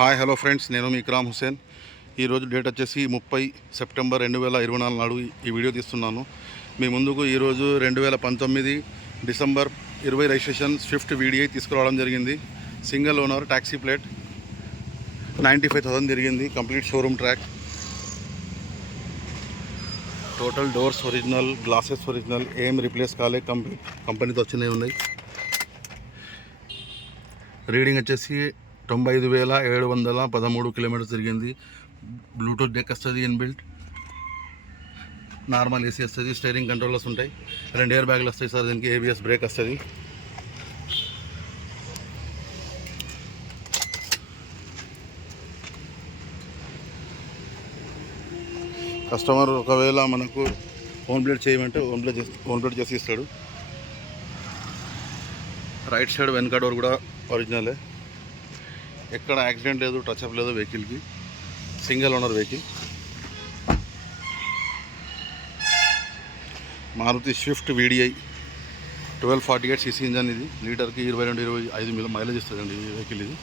Hi hello friends నేను మీ ఇక్రామ్ హుసేన్ ఈరోజు date వచ్చేసి ముప్పై సెప్టెంబర్ రెండు వేల ఇరవై నాలుగు నాడు ఈ వీడియో తీస్తున్నాను. మీ ముందుకు ఈరోజు రెండు వేల పంతొమ్మిది డిసెంబర్ ఇరవై రిజిస్ట్రేషన్ స్విఫ్ట్ వీడిఐ తీసుకురావడం జరిగింది. Single owner taxi plate ninety five thousand జరిగింది complete showroom track. Total doors original glasses original ఏం రిప్లేస్ కాలే కంపెనీ కంపెనీతో వచ్చినవి ఉన్నాయి. రీడింగ్ వచ్చేసి తొంభై ఐదు వేల ఏడు వందల పదమూడు కిలోమీటర్స్ తిరిగింది. బ్లూటూత్ డెక్ వస్తుంది ఇన్బిల్ట్ నార్మల్ ఏసీ వస్తుంది స్టైరింగ్ కంట్రోలర్స్ ఉంటాయి. రెండు ఇయర్ బ్యాగులు వస్తాయి సార్ దీనికి ఏబిఎస్ బ్రేక్ వస్తుంది. కస్టమర్ ఒకవేళ మనకు హోమ్ ప్లేట్ చేయమంటే హోమ్ ప్లేట్ చేసి హోమ్ ప్లేట్ చేసి ఇస్తాడు. రైట్ సైడ్ వెనక డోర్ కూడా ఒరిజినలే ఎక్కడ యాక్సిడెంట్ లేదు టచ్అప్ లేదు వెహికల్కి. Single owner vehicle. Maruti Swift VDI twelve forty eight CC engine ఇది. లీటర్కి ఇరవై రెండు ఇరవై ఐదు మిల్ మైలేజ్ ఇస్తుందండి ఈ వెహికల్ ఇది.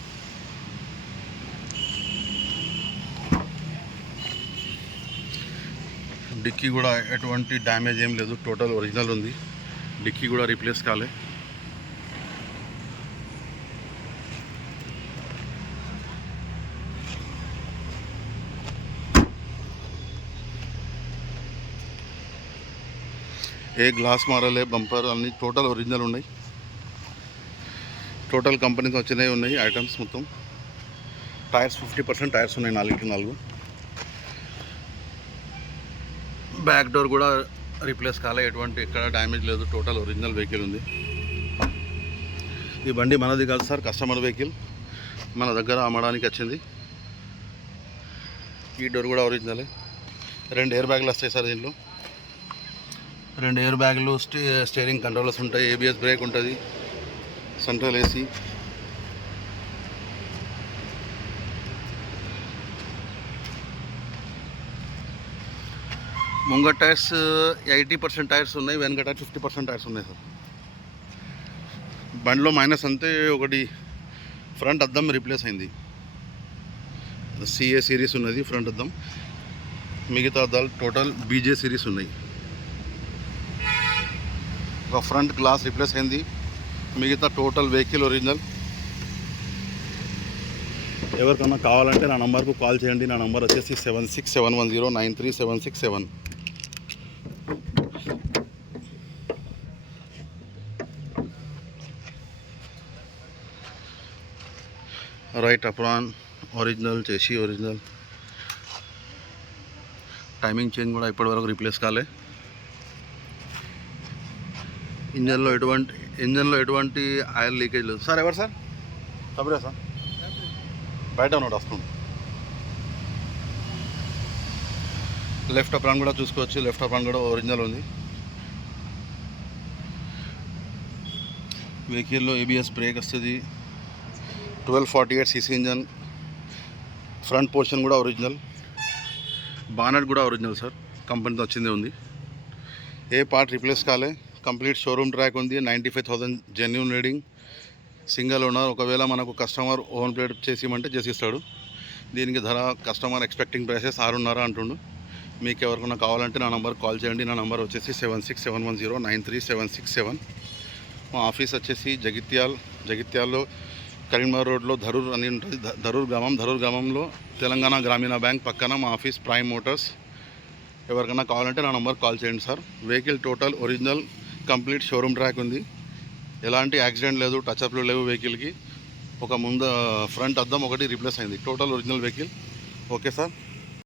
డిక్కీ కూడా ఎటువంటి డ్యామేజ్ ఏం లేదు టోటల్ ఒరిజినల్ ఉంది. డిక్కీ కూడా రీప్లేస్ కాలే. ఏ గ్లాస్ మారలే బంపర్ అన్నీ టోటల్ ఒరిజినల్ ఉన్నాయి. టోటల్ కంపెనీస్ వచ్చినవి ఉన్నాయి ఐటమ్స్ మొత్తం. టైర్స్ ఫిఫ్టీ పర్సెంట్ టైర్స్ ఉన్నాయి నాలుగు నాలుగు. బ్యాక్ డోర్ కూడా రీప్లేస్ కాలే ఎటువంటి ఎక్కడ డ్యామేజ్ లేదు టోటల్ ఒరిజినల్ వెహికల్ ఉంది. ఈ బండి మనది కాదు సార్ కస్టమర్ వెహికల్ మన దగ్గర అమ్మడానికి వచ్చింది. ఈ డోర్ కూడా ఒరిజినలే రెండు ఎయిర్ బ్యాగ్లు వస్తాయి సార్ దీంట్లో. రెండు ఎయిర్ బ్యాగులు స్టే స్టీరింగ్ కంట్రోలర్స్ ఉంటాయి ఏబిఎస్ బ్రేక్ ఉంటుంది సెంట్రల్ ఏసీ ముంగ టైర్స్ ఎయిటీ పర్సెంట్ టైర్స్ ఉన్నాయి వెనక టైర్ ఫిఫ్టీ పర్సెంట్ టైర్స్ ఉన్నాయి సార్. బండిలో మైనస్ అంతే ఒకటి ఫ్రంట్ అద్దం రీప్లేస్ అయింది. సిఏ సిరీస్ ఉన్నది ఫ్రంట్ అద్దం. మిగతా అద్దాలు టోటల్ బీజే సిరీస్ ఉన్నాయి. ఒక ఫ్రంట్ గ్లాస్ రిప్లేస్ అయింది. మిగతా టోటల్ వెహికల్ ఒరిజినల్. ఎవరికన్నా కావాలంటే నా నంబర్కు కాల్ చేయండి. నా నంబర్ వచ్చేసి seven six seven one zero nine three seven six seven right apron. Original చేసి ఒరిజినల్ టైమింగ్ చేంజ్ కూడా ఇప్పటివరకు రీప్లేస్ కాలే. ఇంజన్లో ఎటువంటి ఇంజన్లో ఎటువంటి ఆయిల్ లీకేజ్ లేదు. సార్ ఎవరు సార్? సబరే సార్? బయట ఉన్నాడు వస్తుంది లెఫ్ట్ అప్రాన్ కూడా చూసుకోవచ్చు. లెఫ్ట్ అప్రాన్ కూడా ఒరిజినల్ ఉంది. వెహికల్లో ఏబిఎస్ బ్రేక్ వస్తుంది. Twelve forty eight CC engine. Front portion కూడా ఒరిజినల్. బానెట్ కూడా ఒరిజినల్ సార్. కంపెనీతో వచ్చిందే ఉంది. ఏ పార్ట్ రీప్లేస్ కాలే. కంప్లీట్ షోరూమ్ ట్రాక్ ఉంది. Ninety five thousand genuine reading. Single owner ఒకవేళ మనకు కస్టమర్ ఓన్ ప్లేట్ చేసి చేసిస్తాడు దీనికి ధర కస్టమర్ ఎక్స్పెక్టింగ్ ప్రైసెస్ ఆరున్నర అంటుండు. మీకు ఎవరికైనా కావాలంటే నా నంబర్ కాల్ చేయండి. నా నంబర్ వచ్చేసి seven six seven one zero nine three seven six seven. మా ఆఫీస్ వచ్చేసి జగిత్యాల్. జగిత్యాల్లో కరీంనగర్ రోడ్లో ధరూర్ అని ఉంటుంది. ధరూర్ గ్రామం. ధరూర్ గ్రామంలో తెలంగాణ గ్రామీణ బ్యాంక్ పక్కన మా ఆఫీస్ ప్రైమ్ మోటార్స్. ఎవరికైనా కావాలంటే నా నంబర్ కాల్ చేయండి sir. Vehicle total original complete showroom track ఉంది. ఎలాంటి యాక్సిడెంట్ లేదు టచ్అప్లు లేవు వెహికల్కి. ఒక ముందు ఫ్రంట్ అద్దం ఒకటి రీప్లేస్ అయింది. Total original vehicle. Okay sir?